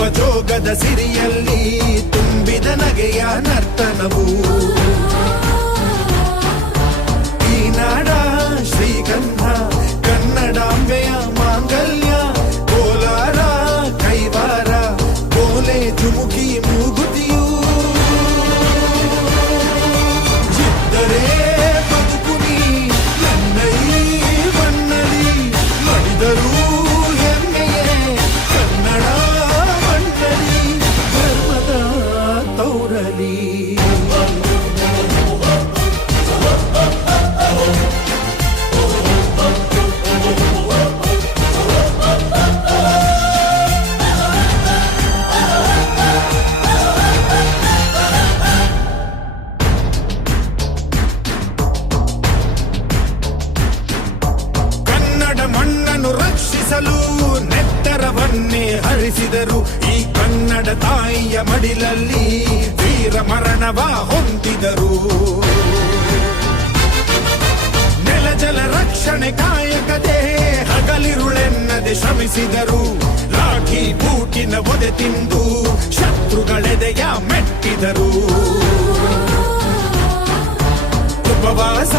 ನಗುವ ಜೋಗದ ಸಿರಿಯಲ್ಲಿ ತುಂಬಿದ ನಗೆಯ ನರ್ತನವು ಈ ನಾಡ ಶ್ರೀಗಂಧ ಕನ್ನಡಾಂಬೆಯ ಮಾಂಗಲ್ಯ ಕೋಲಾರ ಕೈವಾರ ಕೋಲೆ ಜುಮುಕಿ ಮೂಗುತಿಯು ಚಿತ್ತರೇ ಬದುಕುನಿ ನನ್ನೈ ಮನ್ನಲಿ ಮಡಿದರು ಹೆಮ್ಮೆಯೇ ಕನ್ನಡ ಮಣ್ಣಲಿ ಧರ್ಮದ ತೌರಲಿ ಮಣ್ಣನ್ನು ರಕ್ಷಿಸಲು ನೆತ್ತರವನ್ನೇ ಹರಿಸಿದರು ಈ ಕನ್ನಡ ತಾಯಿಯ ಮಡಿಲಲ್ಲಿ ವೀರ ಮರಣವ ಹೊಂದಿದರು ನೆಲಜಲ ರಕ್ಷಣೆ ಕಾಯಕತೆ ಹಗಲಿರುಳೆನ್ನದೆ ಶ್ರಮಿಸಿದರು ಲಾಠಿ ಬೂಟಿನ ಒದೆ ತಿಂದು ಶತ್ರುಗಳೆದೆಯ ಮೆಟ್ಟಿದರು ಉಪವಾಸ